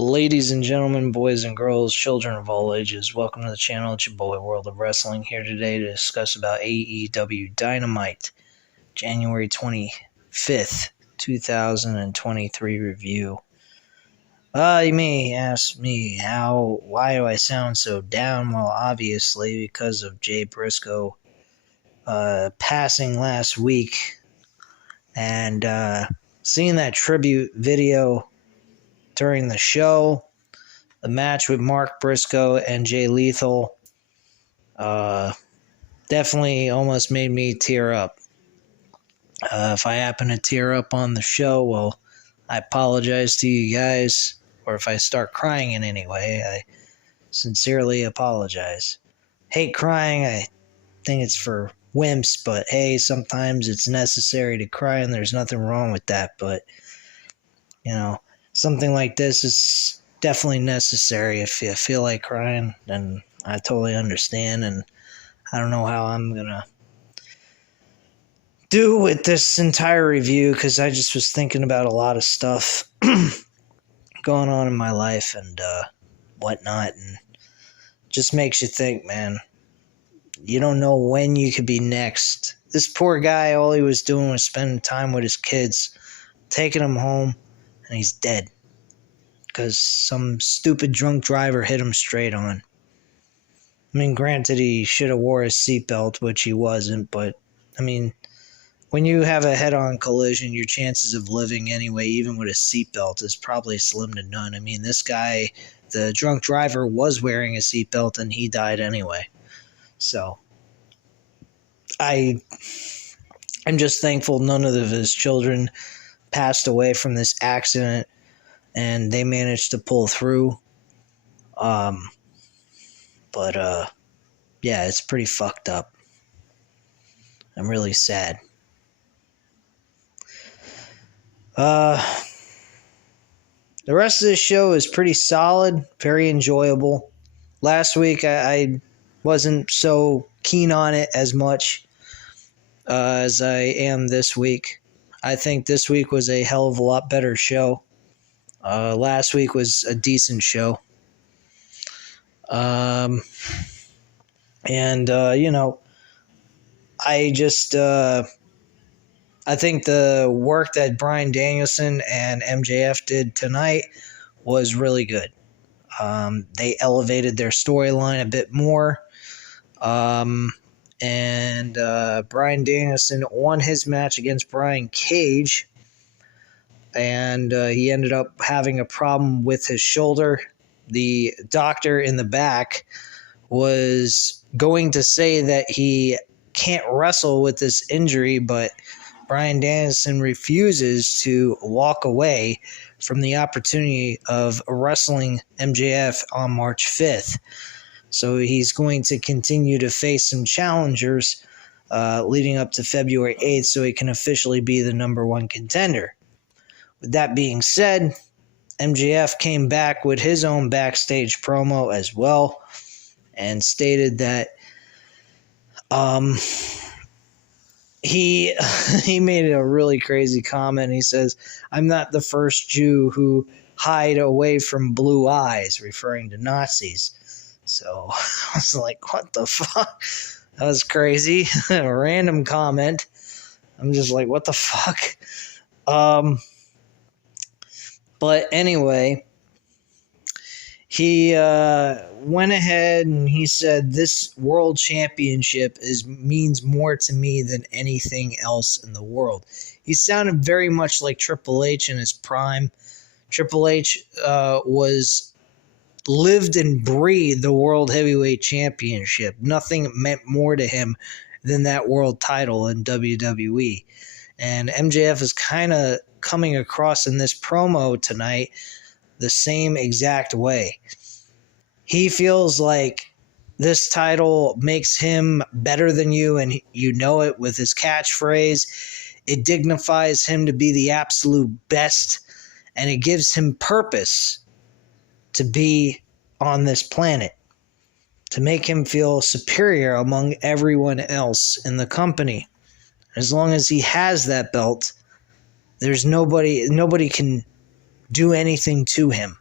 Ladies and gentlemen, boys and girls, children of all ages, welcome to the channel. It's your boy, World of Wrestling, here today to discuss about AEW Dynamite, January 25th, 2023 review. You may ask me why do I sound so down? Well, obviously because of Jay Briscoe passing last week, and seeing that tribute video during the show, the match with Mark Briscoe and Jay Lethal, definitely almost made me tear up. If I happen to tear up on the show, well, I apologize to you guys. Or if I start crying in any way, I sincerely apologize. Hate crying. I think it's for wimps, but hey, sometimes it's necessary to cry, and there's nothing wrong with that. But, something like this is definitely necessary. If you feel like crying, then I totally understand, and I don't know how I'm gonna do with this entire review, because I just was thinking about a lot of stuff going on in my life and whatnot, and just makes you think, man. You don't know when you could be next. This poor guy, all he was doing was spending time with his kids, taking them home, and he's dead because some stupid drunk driver hit him straight on. I mean, granted, he should have wore his seatbelt, which he wasn't, but, I mean, when you have a head-on collision, your chances of living anyway, even with a seatbelt, is probably slim to none. I mean, this guy, the drunk driver, was wearing a seatbelt, and he died anyway. So, I'm just thankful none of his children passed away from this accident, and they managed to pull through. Yeah, it's pretty fucked up. I'm really sad. The rest of this show is pretty solid, very enjoyable. Last week, I wasn't so keen on it as much as I am this week. I think this week was a hell of a lot better show. Last week was a decent show. I think the work that Bryan Danielson and MJF did tonight was really good. They elevated their storyline a bit more. Bryan Danielson won his match against Brian Cage, and he ended up having a problem with his shoulder. The doctor in the back was going to say that he can't wrestle with this injury, but Bryan Danielson refuses to walk away from the opportunity of wrestling MJF on March 5th. So he's going to continue to face some challengers leading up to February 8th so he can officially be the number one contender. With that being said, MJF came back with his own backstage promo as well and stated that he made a really crazy comment. He says, "I'm not the first Jew who hide away from blue eyes," referring to Nazis. So I was like, what the fuck? That was crazy. A random comment. I'm just like, what the fuck? But anyway, he went ahead and he said, "This world championship means more to me than anything else in the world." He sounded very much like Triple H in his prime. Triple H lived and breathed the World Heavyweight Championship. Nothing meant more to him than that world title in WWE. And MJF is kind of coming across in this promo tonight the same exact way. He feels like this title makes him better than you, and you know it with his catchphrase. It dignifies him to be the absolute best, and it gives him purpose to be on this planet, to make him feel superior among everyone else in the company. As long as he has that belt, there's nobody can do anything to him.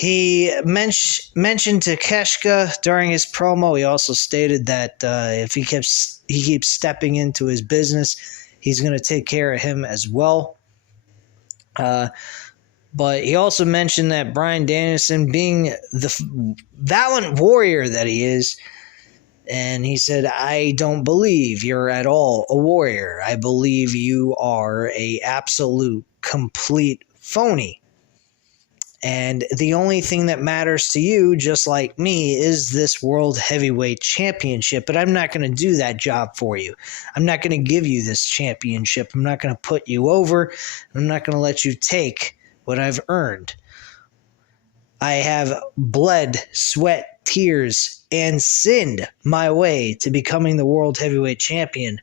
He mentioned Takeshita during his promo. He also stated that if he keeps stepping into his business, he's going to take care of him as well. But he also mentioned that Bryan Danielson, being the valiant warrior that he is, and he said, I don't believe you're at all a warrior. I believe you are a absolute, complete phony. And the only thing that matters to you, just like me, is this World Heavyweight Championship. But I'm not going to do that job for you. I'm not going to give you this championship. I'm not going to put you over. I'm not going to let you take what I've earned. I have bled, sweat, tears, and sinned my way to becoming the World Heavyweight Champion,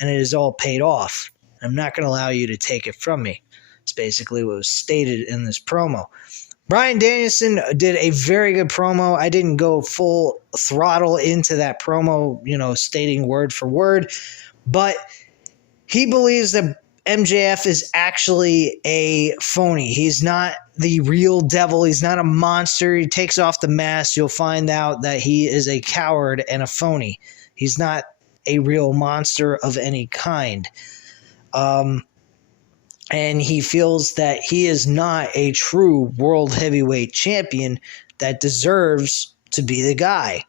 and it is all paid off. I'm not going to allow you to take it from me. It's basically what was stated in this promo. Bryan Danielson did a very good promo. I didn't go full throttle into that promo, stating word for word, but he believes that MJF is actually a phony. He's not the real devil. He's not a monster. He takes off the mask. You'll find out that he is a coward and a phony. He's not a real monster of any kind. And he feels that he is not a true World Heavyweight Champion that deserves to be the guy.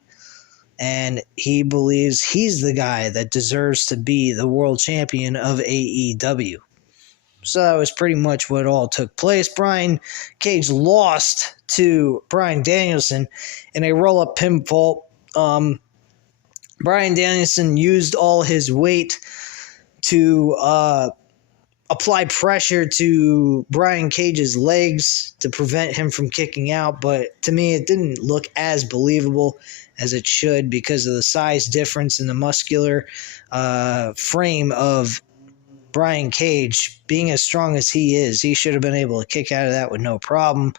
And he believes he's the guy that deserves to be the world champion of AEW. So that was pretty much what all took place. Brian Cage lost to Bryan Danielson in a roll-up pinfall. Bryan Danielson used all his weight to apply pressure to Brian Cage's legs to prevent him from kicking out, but to me it didn't look as believable as it should because of the size difference in the muscular frame of Brian Cage. Being as strong as he is, he should have been able to kick out of that with no problem.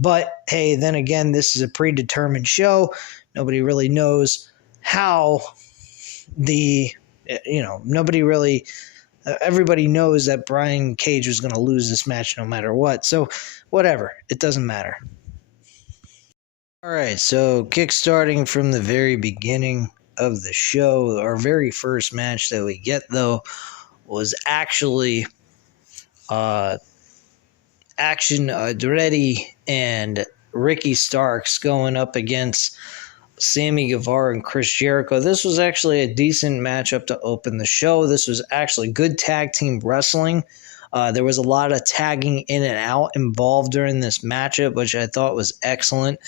But hey, then again, this is a predetermined show. Nobody really knows how everybody knows that Brian Cage was going to lose this match no matter what. So whatever, it doesn't matter. All right, so kickstarting from the very beginning of the show, our very first match that we get, though, was actually Action Andretti and Ricky Starks going up against Sammy Guevara and Chris Jericho. This was actually a decent matchup to open the show. This was actually good tag team wrestling. There was a lot of tagging in and out involved during this matchup, which I thought was excellent.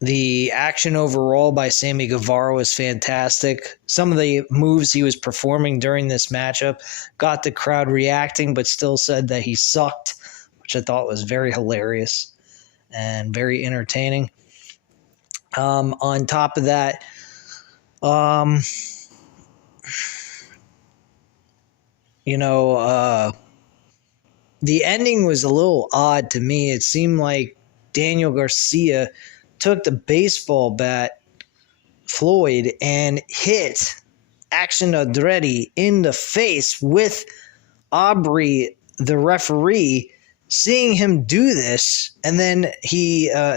The action overall by Sammy Guevara was fantastic. Some of the moves he was performing during this matchup got the crowd reacting, but still said that he sucked, which I thought was very hilarious and very entertaining. On top of that, the ending was a little odd to me. It seemed like Daniel Garcia took the baseball bat, Floyd, and hit Action Andretti in the face with Aubrey, the referee, seeing him do this, and then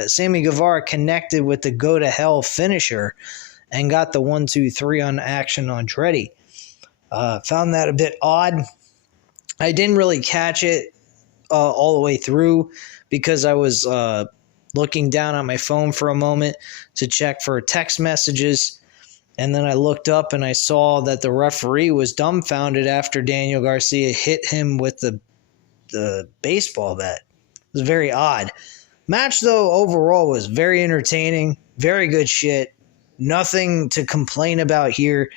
Sammy Guevara connected with the go to hell finisher and got the 1-2-3 on Action Andretti. Found that a bit odd. I didn't really catch it all the way through because I was looking down on my phone for a moment to check for text messages, and then I looked up and I saw that the referee was dumbfounded after Daniel Garcia hit him with the baseball bat. It was very odd. Match, though, overall was very entertaining, very good shit. Nothing to complain about here.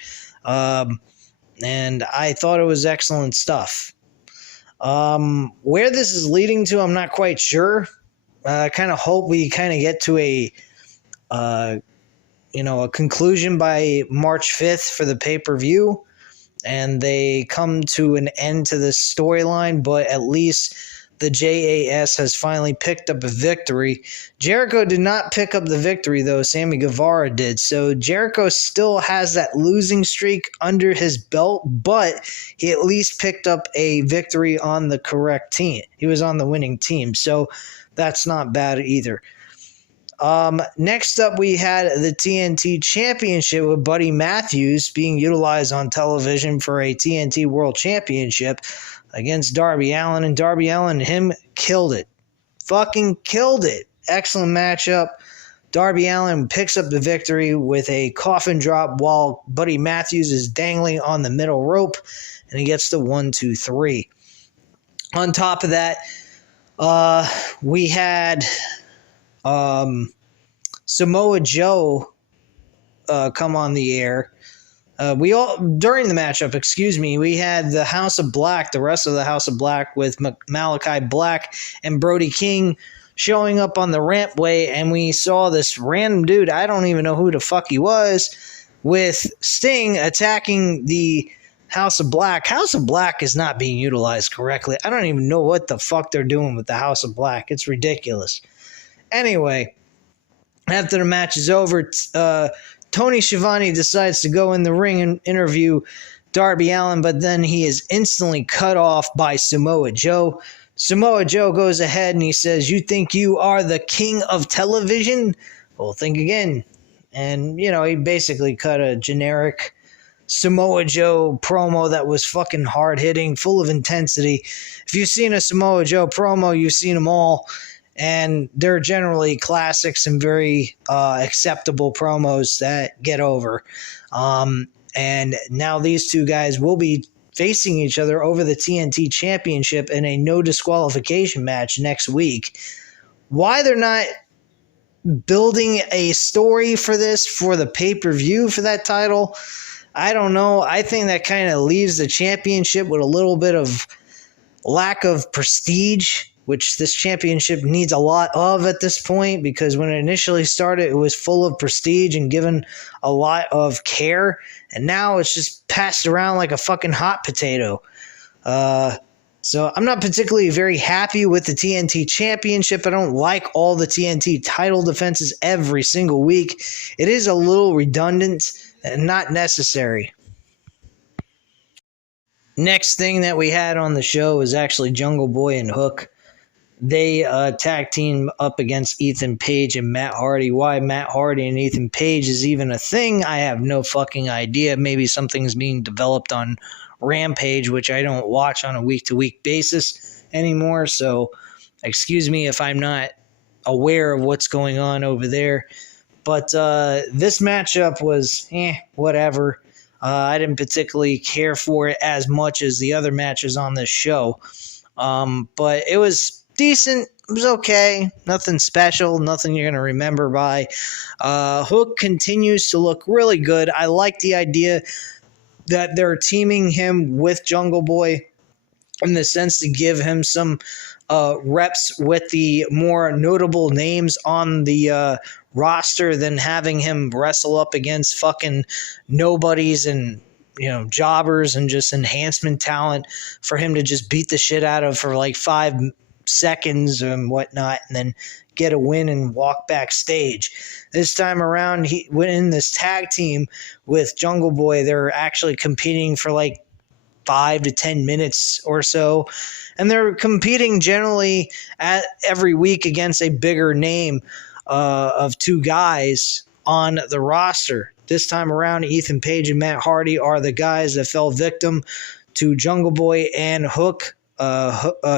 And I thought it was excellent stuff. Where this is leading to, I'm not quite sure. I kind of hope we kind of get to a conclusion by March 5th for the pay-per-view, and they come to an end to this storyline, but at least the JAS has finally picked up a victory. Jericho did not pick up the victory, though. Sammy Guevara did. So Jericho still has that losing streak under his belt, but he at least picked up a victory on the correct team. He was on the winning team, so that's not bad either. Next up, we had the TNT Championship with Buddy Matthews being utilized on television for a TNT World Championship against Darby Allin, and Darby Allin, him, killed it. Fucking killed it. Excellent matchup. Darby Allin picks up the victory with a coffin drop while Buddy Matthews is dangling on the middle rope, and he gets the 1, 2, 3. On top of that, we had Samoa Joe come on the air. During the matchup, we had the House of Black, the rest of the House of Black with Malachi Black and Brody King showing up on the rampway, and we saw this random dude, I don't even know who the fuck he was, with Sting attacking the House of Black. House of Black is not being utilized correctly. I don't even know what the fuck they're doing with the House of Black. It's ridiculous. Anyway, after the match is over, Tony Schiavone decides to go in the ring and interview Darby Allin, but then he is instantly cut off by Samoa Joe. Samoa Joe goes ahead and he says, "You think you are the king of television? Well, think again." And, he basically cut a generic Samoa Joe promo that was fucking hard-hitting, full of intensity. If you've seen a Samoa Joe promo, you've seen them all. And they're generally classics and very acceptable promos that get over. And now these two guys will be facing each other over the TNT Championship in a no disqualification match next week. Why they're not building a story for this, for the pay-per-view for that title, I don't know. I think that kind of leaves the championship with a little bit of lack of prestige, which this championship needs a lot of at this point, because when it initially started, it was full of prestige and given a lot of care, and now it's just passed around like a fucking hot potato. So I'm not particularly very happy with the TNT Championship. I don't like all the TNT title defenses every single week. It is a little redundant and not necessary. Next thing that we had on the show is actually Jungle Boy and Hook. They tag team up against Ethan Page and Matt Hardy. Why Matt Hardy and Ethan Page is even a thing, I have no fucking idea. Maybe something's being developed on Rampage, which I don't watch on a week-to-week basis anymore. So excuse me if I'm not aware of what's going on over there. But this matchup was whatever. I didn't particularly care for it as much as the other matches on this show. But it was decent. It was okay. Nothing special. Nothing you're going to remember by. Hook continues to look really good. I like the idea that they're teaming him with Jungle Boy in the sense to give him some reps with the more notable names on the roster than having him wrestle up against fucking nobodies and jobbers and just enhancement talent for him to just beat the shit out of for like 5 seconds and whatnot, and then get a win and walk backstage. This time around, he went in this tag team with Jungle Boy. They're actually competing for like 5 to 10 minutes or so, and they're competing generally every week against a bigger name of 2 guys on the roster. This time around, Ethan Page and Matt Hardy are the guys that fell victim to Jungle Boy and Hook.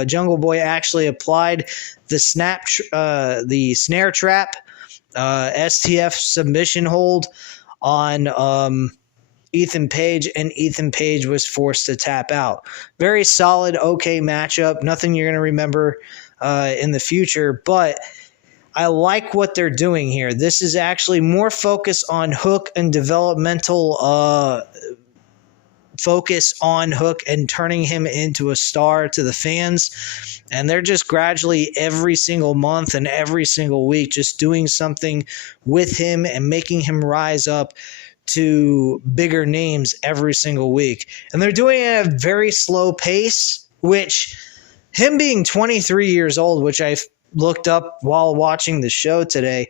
Jungle Boy actually applied the snare trap, STF submission hold on Ethan Page, and Ethan Page was forced to tap out. Very solid, okay matchup. Nothing you're going to remember in the future, but I like what they're doing here. This is actually more focus on Hook and developmental focus on Hook and turning him into a star to the fans. And they're just gradually every single month and every single week just doing something with him and making him rise up to bigger names every single week. And they're doing it at a very slow pace, which him being 23 years old, which I looked up while watching the show today,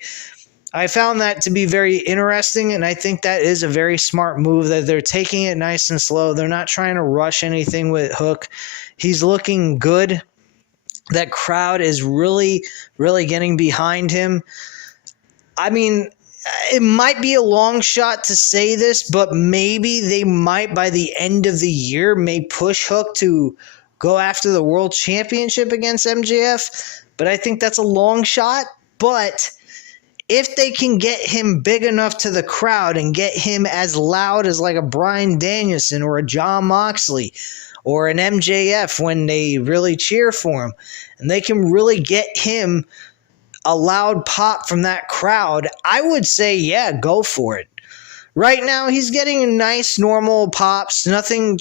I found that to be very interesting, and I think that is a very smart move that they're taking it nice and slow. They're not trying to rush anything with Hook. He's looking good. That crowd is really, really getting behind him. I mean, it might be a long shot to say this, but maybe they might, by the end of the year, may push Hook to go after the world championship against MJF. But I think that's a long shot. But if they can get him big enough to the crowd and get him as loud as like a Bryan Danielson or a Jon Moxley or an MJF when they really cheer for him, and they can really get him a loud pop from that crowd, I would say, yeah, go for it. Right now, he's getting nice, normal pops, nothing,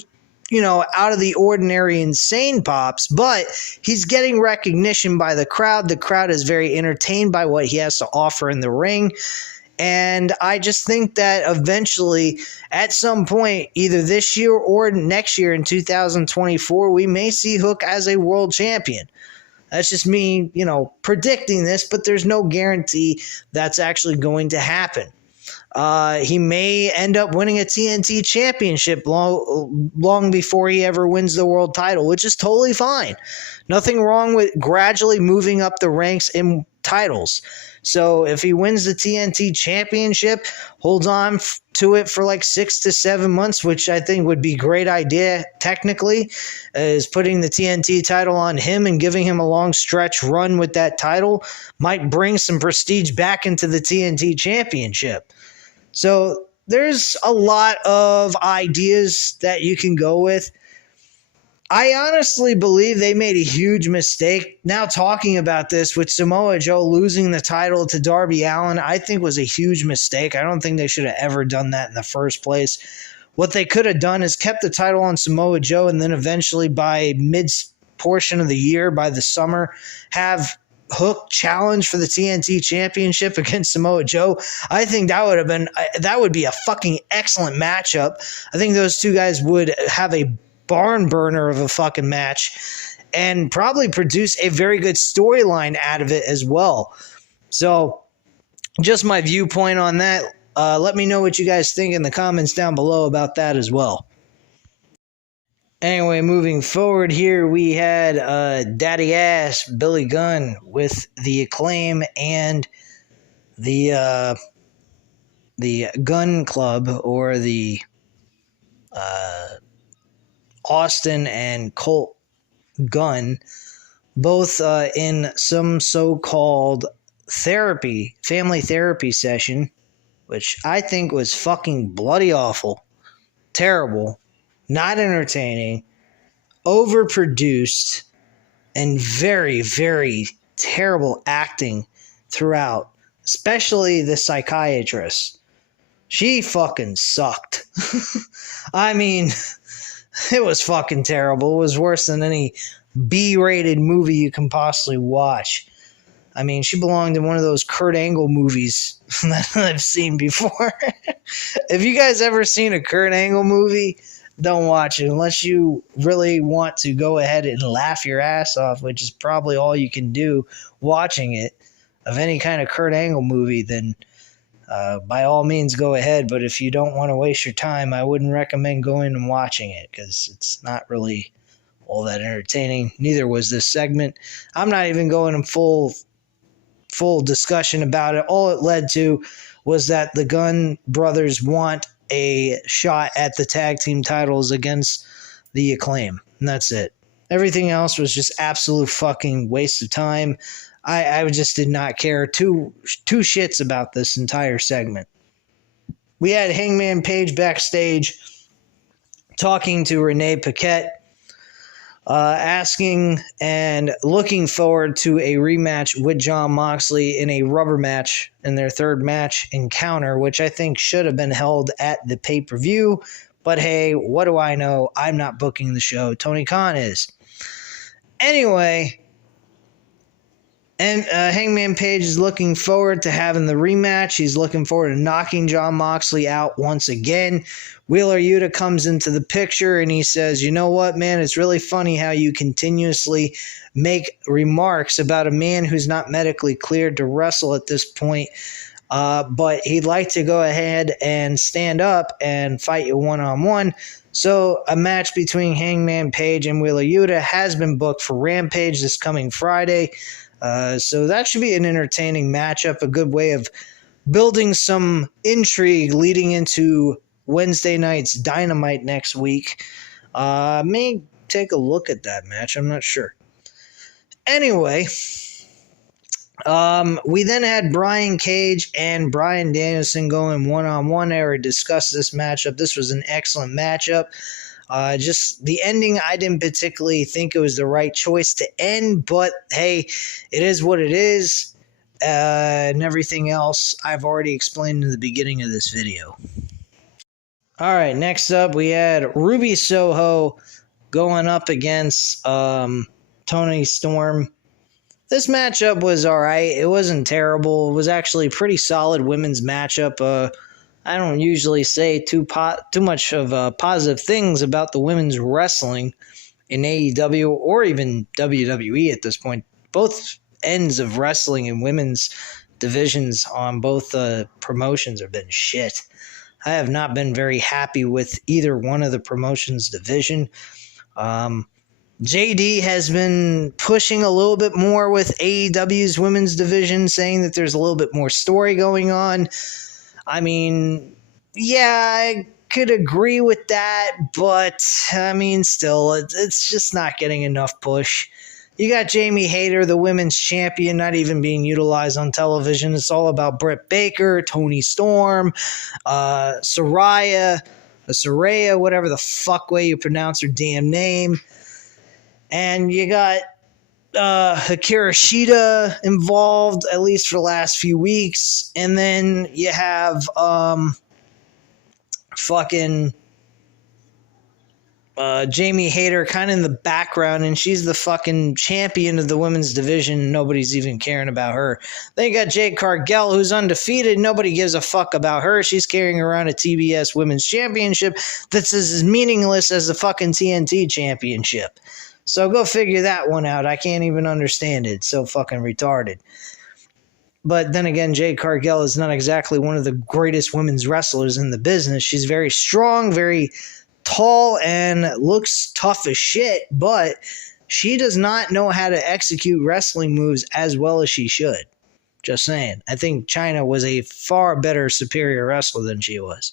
out of the ordinary, insane pops, but he's getting recognition by the crowd. The crowd is very entertained by what he has to offer in the ring. And I just think that eventually, at some point, either this year or next year in 2024, we may see Hook as a world champion. That's just me, predicting this, but there's no guarantee that's actually going to happen. He may end up winning a TNT championship long before he ever wins the world title, which is totally fine. Nothing wrong with gradually moving up the ranks in titles. So if he wins the TNT championship, holds on to it for like 6 to 7 months, which I think would be a great idea technically, is putting the TNT title on him and giving him a long stretch run with that title might bring some prestige back into the TNT championship. So there's a lot of ideas that you can go with. I honestly believe they made a huge mistake. Now talking about this with Samoa Joe losing the title to Darby Allin, I think was a huge mistake. I don't think they should have ever done that in the first place. What they could have done is kept the title on Samoa Joe, and then eventually by mid-portion of the year, by the summer, have Hook challenge for the TNT championship against Samoa Joe. I think that would be a fucking excellent matchup. I think those two guys would have a barn burner of a fucking match and probably produce a very good storyline out of it as well. So just my viewpoint on that. Let me know what you guys think in the comments down below about that as well. Anyway, moving forward here, we had Daddy Ass Billy Gunn with the Acclaim and the Gun Club, or the Austin and Colt Gunn, both in some so-called family therapy session, which I think was fucking bloody awful, terrible, not entertaining, overproduced, and very, very terrible acting throughout, especially the psychiatrist. She fucking sucked. I mean, it was fucking terrible. It was worse than any B-rated movie you can possibly watch. I mean, she belonged in one of those Kurt Angle movies that I've seen before. If you guys ever seen a Kurt Angle movie, don't watch it unless you really want to go ahead and laugh your ass off, which is probably all you can do watching it, of any kind of Kurt Angle movie. Then by all means go ahead, but if you don't want to waste your time, I wouldn't recommend going and watching it, because it's not really all that entertaining. Neither was this segment. I'm not even going in full discussion about it. All it led to was that the Gunn brothers want a shot at the tag team titles against the Acclaim, and that's it. Everything else was just absolute fucking waste of time. I just did not care two shits about this entire segment. We had Hangman Page backstage talking to Renee Paquette, asking and looking forward to a rematch with Jon Moxley in a rubber match in their third match encounter, which I think should have been held at the pay-per-view. But hey, what do I know? I'm not booking the show. Tony Khan is. Anyway, And Hangman Page is looking forward to having the rematch. He's looking forward to knocking Jon Moxley out once again. Wheeler Yuta comes into the picture and he says, you know what, man, it's really funny how you continuously make remarks about a man who's not medically cleared to wrestle at this point, but he'd like to go ahead and stand up and fight you one-on-one. So a match between Hangman Page and Wheeler Yuta has been booked for Rampage this coming Friday. So that should be an entertaining matchup, a good way of building some intrigue leading into Wednesday night's Dynamite next week. May take a look at that match. I'm not sure. Anyway, we then had Brian Cage and Bryan Danielson going one-on-one. I already discussed this matchup. This was an excellent matchup. Just the ending, I didn't particularly think it was the right choice to end, but hey, it is what it is, and everything else I've already explained in the beginning of this video. All right, next up we had Ruby Soho going up against Toni Storm. This matchup was all right. It wasn't terrible. It was actually a pretty solid women's matchup. I don't usually say too much of positive things about the women's wrestling in AEW or even WWE at this point. Both ends of wrestling and women's divisions on both promotions have been shit. I have not been very happy with either one of the promotions' division. JD has been pushing a little bit more with AEW's women's division, saying that there's a little bit more story going on. I mean, yeah, I could agree with that, but, I mean, still, it's just not getting enough push. You got Jamie Hayter, the women's champion, not even being utilized on television. It's all about Britt Baker, Toni Storm, Saraya, whatever the fuck way you pronounce her damn name. And you got Hikaru Shida involved, at least for the last few weeks. And then you have Jamie Hayter kind of in the background, and she's the fucking champion of the women's division. Nobody's even caring about her. Then you got Jade Cargill, who's undefeated. Nobody gives a fuck about her. She's carrying around a TBS Women's Championship that's as meaningless as the fucking TNT Championship. So go figure that one out. I can't even understand it. It's so fucking retarded. But then again, Jade Cargill is not exactly one of the greatest women's wrestlers in the business. She's very strong, very tall, and looks tough as shit, but she does not know how to execute wrestling moves as well as she should. Just saying. I think Chyna was a far better, superior wrestler than she was.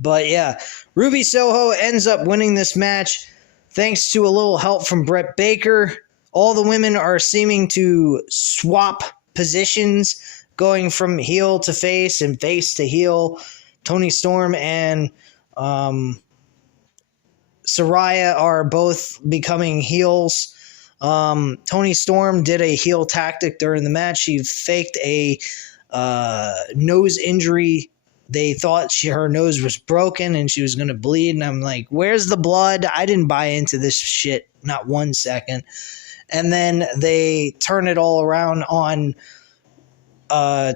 But yeah, Ruby Soho ends up winning this match thanks to a little help from Britt Baker. All the women are seeming to swap positions, going from heel to face and face to heel. Toni Storm and Saraya are both becoming heels. Toni Storm did a heel tactic during the match. She faked a nose injury. They thought her nose was broken and she was going to bleed. And I'm like, where's the blood? I didn't buy into this shit, not 1 second. And then they turn it all around on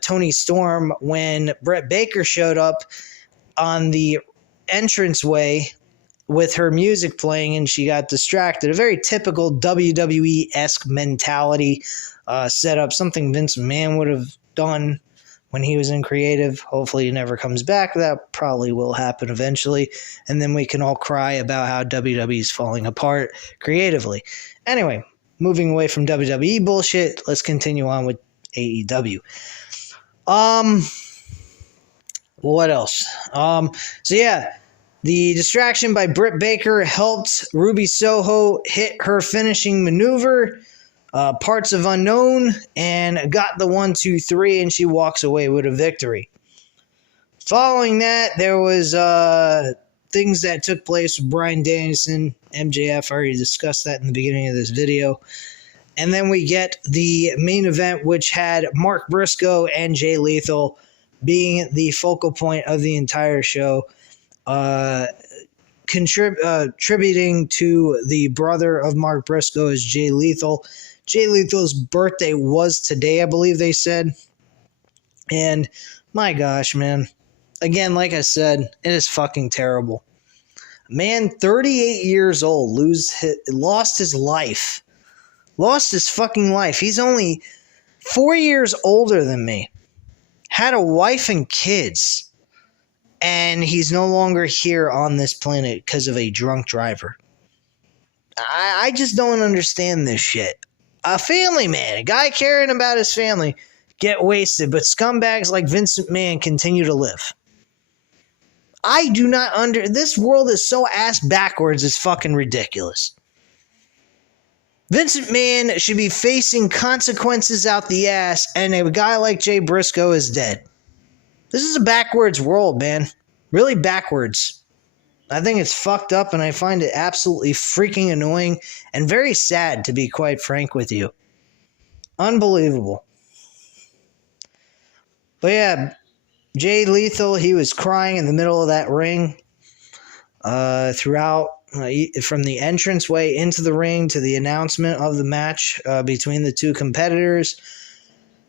Toni Storm when Britt Baker showed up on the entranceway with her music playing and she got distracted. A very typical WWE-esque mentality setup, something Vince McMahon would have done when he was in creative. Hopefully he never comes back. That probably will happen eventually. And then we can all cry about how WWE is falling apart creatively. Anyway, moving away from WWE bullshit, let's continue on with AEW. What else? So yeah, the distraction by Britt Baker helped Ruby Soho hit her finishing maneuver, Parts of Unknown, and got the 1, 2, 3, and she walks away with a victory. Following that, there was things that took place with Bryan Danielson, MJF. I already discussed that in the beginning of this video. And then we get the main event, which had Mark Briscoe and Jay Lethal being the focal point of the entire show. contributing to the brother of Mark Briscoe is Jay Lethal. Jay Lethal's birthday was today, I believe they said. And my gosh, man. Again, like I said, it is fucking terrible. Man, 38 years old, lost his life. Lost his fucking life. He's only 4 years older than me. Had a wife and kids. And he's no longer here on this planet because of a drunk driver. I just don't understand this shit. A family man, a guy caring about his family, get wasted, but scumbags like Vincent Mann continue to live. I do not this world is so ass backwards, it's fucking ridiculous. Vincent Mann should be facing consequences out the ass, and a guy like Jay Briscoe is dead. This is a backwards world, man. Really backwards. I think it's fucked up, and I find it absolutely freaking annoying and very sad, to be quite frank with you. Unbelievable. But yeah, Jay Lethal, he was crying in the middle of that ring throughout, from the entranceway into the ring to the announcement of the match between the two competitors.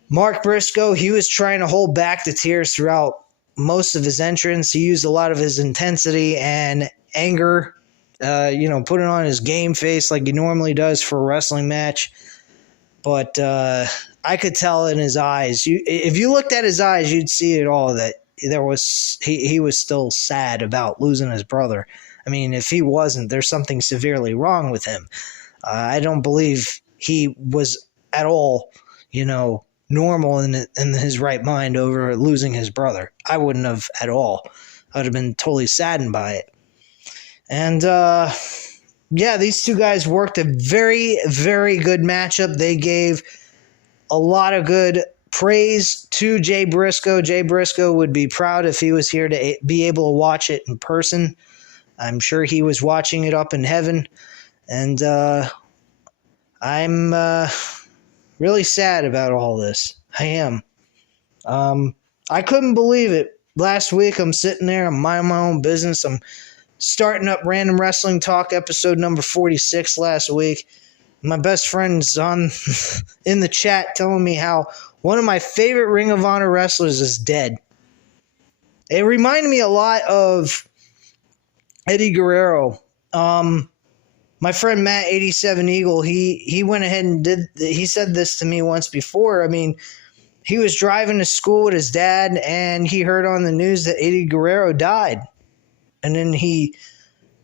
Mark Briscoe, he was trying to hold back the tears throughout most of his entrance. He used a lot of his intensity and anger, putting on his game face like he normally does for a wrestling match. But I could tell in his eyes. If you looked at his eyes, you'd see it all, that he was still sad about losing his brother. I mean, if he wasn't, there's something severely wrong with him. I don't believe he was at all, normal in his right mind over losing his brother. I wouldn't have at all. I would have been totally saddened by it. And these two guys worked a very, very good matchup. They gave a lot of good praise to Jay Briscoe. Jay Briscoe would be proud if he was here to be able to watch it in person. I'm sure he was watching it up in heaven. And I'm really sad about all this. I am. I couldn't believe it. Last week, I'm sitting there, I'm minding my own business. I'm starting up Random Wrestling Talk episode number 46 last week. My best friend's on in the chat telling me how one of my favorite Ring of Honor wrestlers is dead. It reminded me a lot of Eddie Guerrero. My friend Matt 87 Eagle, he went ahead and he said this to me once before. I mean, he was driving to school with his dad and he heard on the news that Eddie Guerrero died. And then he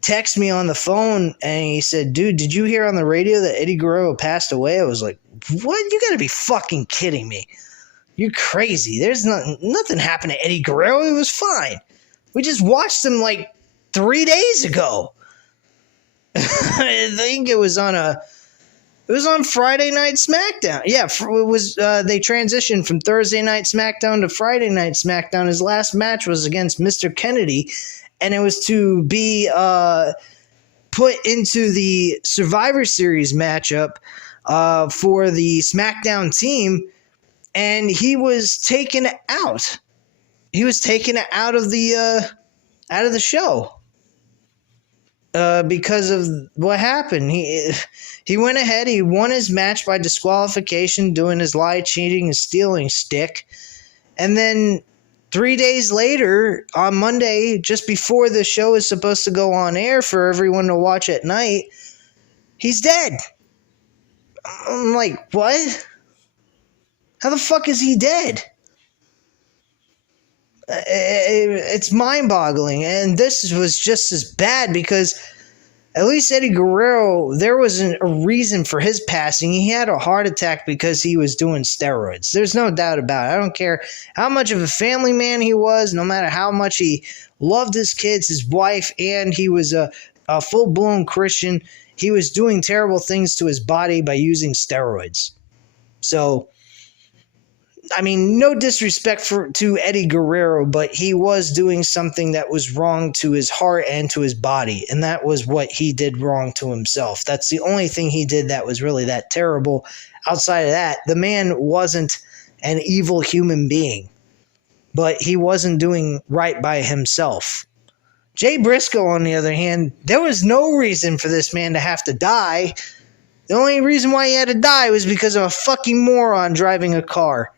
texted me on the phone and he said, "Dude, did you hear on the radio that Eddie Guerrero passed away?" I was like, "What? You gotta be fucking kidding me. You're crazy. There's nothing happened to Eddie Guerrero. He was fine. We just watched him like 3 days ago." I think it was on Friday Night SmackDown. Yeah, it was. They transitioned from Thursday Night SmackDown to Friday Night SmackDown. His last match was against Mr. Kennedy, and it was to be put into the Survivor Series matchup for the SmackDown team, and he was taken out. He was taken out of the show. Because of what happened. He went ahead, he won his match by disqualification, doing his lie, cheating, and stealing stick. And then 3 days later, on Monday, just before the show is supposed to go on air for everyone to watch at night, he's dead. I'm like, what? How the fuck is he dead? It's mind-boggling, and this was just as bad because at least Eddie Guerrero, there was a reason for his passing. He had a heart attack because he was doing steroids. There's no doubt about it. I don't care how much of a family man he was, no matter how much he loved his kids, his wife, and he was a full-blown Christian. He was doing terrible things to his body by using steroids. So, I mean, no disrespect to Eddie Guerrero, but he was doing something that was wrong to his heart and to his body, and that was what he did wrong to himself. That's the only thing he did that was really that terrible. Outside of that, the man wasn't an evil human being, but he wasn't doing right by himself. Jay Briscoe, on the other hand, there was no reason for this man to have to die. The only reason why he had to die was because of a fucking moron driving a car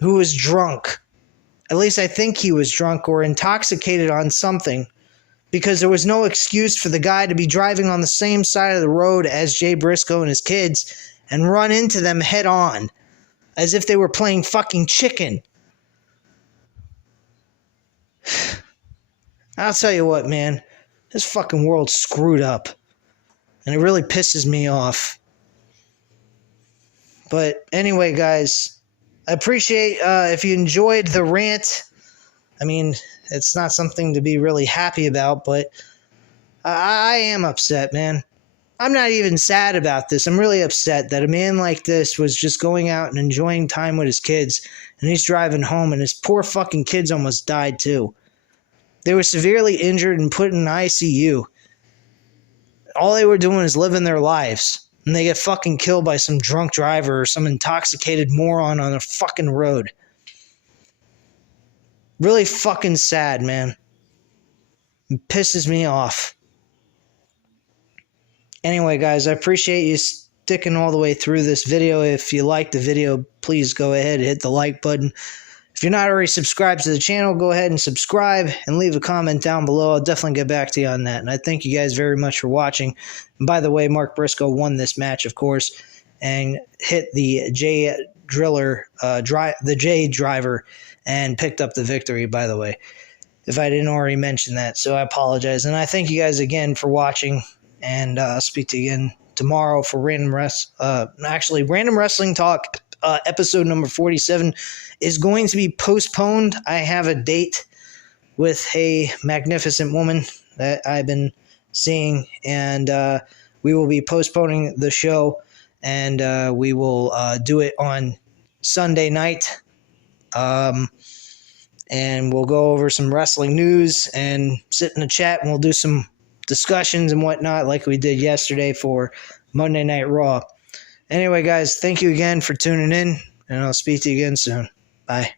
who was drunk. At least I think he was drunk or intoxicated on something, because there was no excuse for the guy to be driving on the same side of the road as Jay Briscoe and his kids and run into them head on as if they were playing fucking chicken. I'll tell you what, man, this fucking world's screwed up, and it really pisses me off. But anyway, guys, I appreciate if you enjoyed the rant. I mean, it's not something to be really happy about, but I am upset, man. I'm not even sad about this. I'm really upset that a man like this was just going out and enjoying time with his kids, and he's driving home, and his poor fucking kids almost died too. They were severely injured and put in ICU. All they were doing is living their lives, and they get fucking killed by some drunk driver or some intoxicated moron on a fucking road. Really fucking sad, man. It pisses me off. Anyway, guys, I appreciate you sticking all the way through this video. If you liked the video, please go ahead and hit the like button. If you're not already subscribed to the channel, go ahead and subscribe and leave a comment down below. I'll definitely get back to you on that. And I thank you guys very much for watching. And by the way, Mark Briscoe won this match, of course, and hit the J driver and picked up the victory, by the way, if I didn't already mention that. So I apologize. And I thank you guys again for watching, and I'll speak to you again tomorrow for Random Wrestling Talk. Episode number 47 is going to be postponed. I have a date with a magnificent woman that I've been seeing, and we will be postponing the show, and we will do it on Sunday night. And we'll go over some wrestling news and sit in a chat, and we'll do some discussions and whatnot like we did yesterday for Monday Night Raw. Anyway, guys, thank you again for tuning in, and I'll speak to you again soon. Bye.